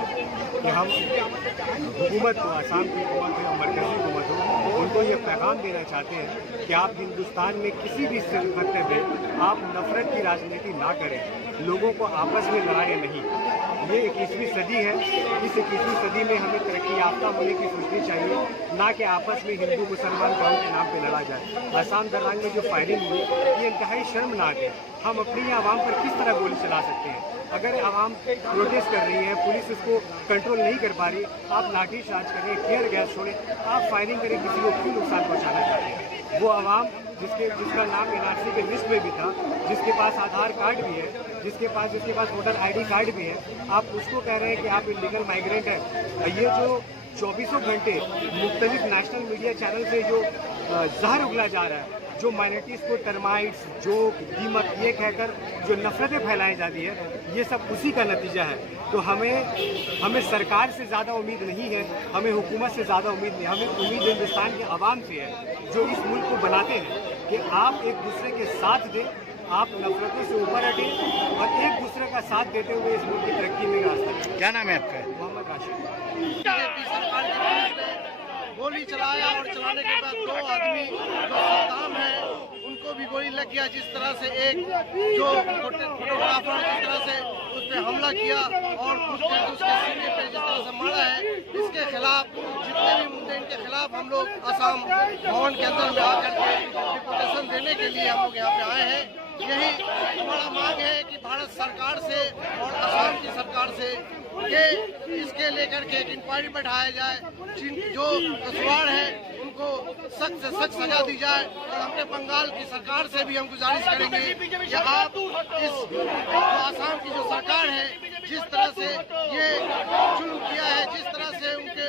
कि हम हुकूमत को, आसाम की हुकूमत हो, मरकज़ी हुकूमत हो, उनको ये पैगाम देना चाहते हैं कि आप हिंदुस्तान में किसी भी खत्ते में आप नफरत की राजनीति ना करें, लोगों को आपस में लड़ाएं नहीं। ये 21वीं सदी है, इस 21वीं सदी में हमें तरक्की याफ्ता होने की सोचनी चाहिए, ना कि आपस में हिंदू मुसलमान गाँव के नाम पे लड़ा जाए। आसाम दरबार में जो फायरिंग हुई ये इंतहाई शर्मनाक है। हम अपनी आवाम पर किस तरह गोली चला सकते हैं? अगर आवाम प्रोटेस्ट कर रही है, पुलिस उसको कंट्रोल नहीं कर पा रही, आप लाठी चार्ज करें, टीयर गैस छोड़ें, आप फायरिंग करें, किसी को क्यों नुकसान पहुंचाना चाहते हैं? वो आवाम जिसका नाम एनआरसी के लिस्ट में भी था, जिसके पास आधार कार्ड भी है, जिसके पास वोटर आईडी कार्ड भी है, आप उसको कह रहे हैं कि आप इलीगल माइग्रेंट हैं। ये जो 24 घंटे मुख्तलिफ नेशनल मीडिया चैनल से जो जहर उगला जा रहा है, जो माइनॉरिटीज़ को टर्माइट्स, जोक, दीमक ये कहकर जो नफरतें फैलाई जाती है, ये सब उसी का नतीजा है। तो हमें सरकार से ज़्यादा उम्मीद नहीं है, हमें हुकूमत से ज़्यादा उम्मीद नहीं, हमें उम्मीद हिंदुस्तान के अवाम से है, जो इस मुल्क को बनाते हैं, कि आप एक दूसरे के साथ दें, आप नफरतों से ऊपर हटें और एक दूसरे का साथ देते हुए इस मुल्क की तरक्की में रास्ता दें। क्या नाम है आपका? मोहम्मद राशिद। गोली चलाया और चलाने के बाद 2 आदमी जो सद्दाम है उनको भी गोली लग गया। जिस तरह से एक जो फोटोग्राफर जिस तरह से उस पर हमला किया और उसके सीने पे जिस तरह से मारा है, इसके खिलाफ जितने भी मुद्दे इनके खिलाफ हम लोग आसाम भवन के अंदर में आकर के रिपोर्टेशन देने के लिए हम लोग यहाँ पे आए हैं। यही हमारा मांग है कि भारत सरकार से और आसाम की सरकार से कि इसके लेकर के एक इंक्वायरी बैठाया जाए, जो कसूरवार है उनको सख्त से सख्त सजा दी जाए। और अपने बंगाल की सरकार से भी हम गुजारिश करेंगे कि आप इस आसाम की जो सरकार है, जिस तरह से ये जुल्म किया है, जिस तरह से उनके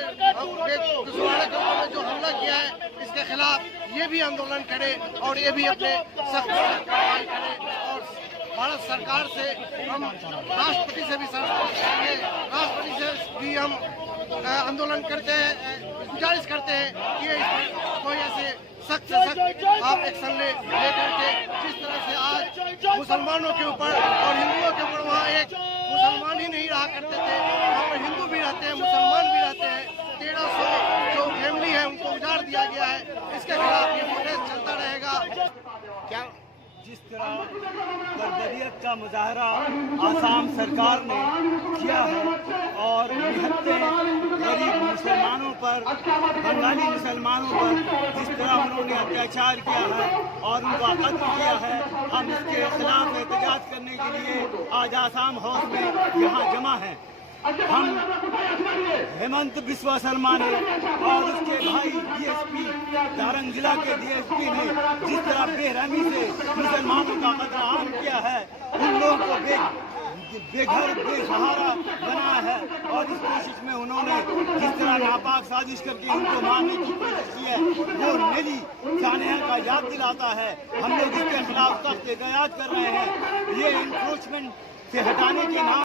कसूरवार के ऊपर जो हमला किया है, इसके खिलाफ ये भी आंदोलन करे और ये भी अपने सख्त कार्रवाई करे। और भारत सरकार से हम राष्ट्रपति से भी राष्ट्रपति से भी हम आंदोलन करते हैं, गुजारिश करते हैं कि इस पर कोई ऐसे सख्त से सख्त आप एक्शन लेकर के जिस तरह से आज मुसलमानों के ऊपर और हिंदुओं के ऊपर, वहाँ एक मुसलमान ही नहीं रहा करते थे, वहाँ पर हिंदू भी रहते हैं, मुसलमान भी रहते हैं। 1300 जो फैमिली है उनको उजाड़ दिया गया है। इसके खिलाफ ये प्रोटेस्ट चलता रहेगा। क्या जिस तरह बर्बरियत का मुजाहरा आसाम सरकार ने किया है और निहत्ते गरीब मुसलमानों पर, बंगाली मुसलमानों पर जिस तरह उन्होंने अत्याचार किया है और उनको कत्ल किया है, हम इसके खिलाफ एहतजाज करने के लिए आज आसाम हाउस में यहाँ जमा हैं। हम हेमंत बिस्वा शर्मा ने और उसके भाई डीएसपी दारंग जिला के डीएसपी ने जिस तरह बेरहमी से मुसलमानों का कत्ल आम किया है, उन लोगों को बेघर बेसहारा बनाया है और इस कोशिश में उन्होंने जिस तरह नापाक साजिश करके उनको मारने की कोशिश की है, वो नेली जाने का याद दिलाता है। हम लोग इसके खिलाफ सख्त एहतजाज कर रहे हैं। ये इंक्रोचमेंट से हटाने के नाम